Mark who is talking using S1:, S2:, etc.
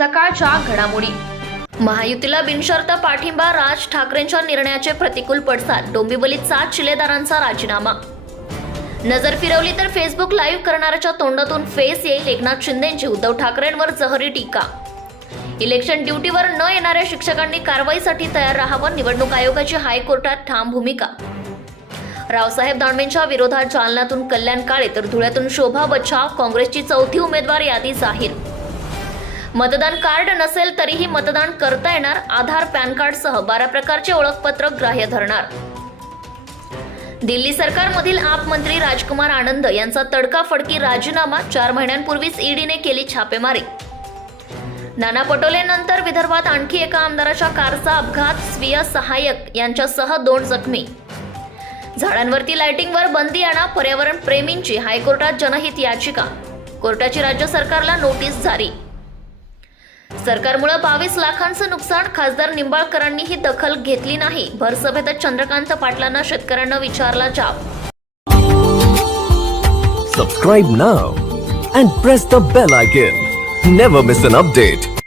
S1: सकाळच्या घडामोडी. महायुतीला बिनशर्त पाठिंबा राज ठाकरेंच्या निर्णयाचे प्रतिकूल पडसाद डोंबिवलीत सात शिलेदारांचा राजीनामा. नजर फिरवली तर फेसबुक लाईव्ह करणाऱ्याच्या तोंडातून फेस येईल एकनाथ शिंदेची उद्धव ठाकरेंवर जहरी टीका. इलेक्शन ड्युटीवर न येणाऱ्या शिक्षकांनी कारवाईसाठी तयार राहावं निवडणूक आयोगाची हायकोर्टात ठाम भूमिका. रावसाहेब दानवेंच्या विरोधात जालन्यातून कल्याण काळे तर धुळ्यातून शोभा बच्छाव काँग्रेसची चौथी उमेदवार यादी जाहीर. मतदान कार्ड नसेल तरीही मतदान करता येणार. आधार पॅन कार्डसह बारा प्रकारचे ओळखपत्र ग्राह्य धरणार. दिल्ली सरकारमधील आप मंत्री राजकुमार आनंद यांचा तडकाफडकी राजीनामा चार महिन्यांपूर्वीच ईडीने केली छापेमारी. नाना पटोलेनंतर विदर्भात आणखी एका आमदाराच्या कारचा अपघात स्वीय सहाय्यक यांच्यासह दोन जखमी. झाडांवरती लाइटिंगवर बंदी आणा पर्यावरण प्रेमींची हायकोर्टात जनहित याचिका. कोर्टाची राज्य सरकारला नोटीस जारी. सरकारमुळे बावीस लाखांचं नुकसान खासदार निंबाळकरांनीही दखल घेतली नाही. भरसभेतच चंद्रकांत पाटलांना शेतकऱ्यांना विचारला जाब.
S2: Subscribe now and press the bell icon never miss an update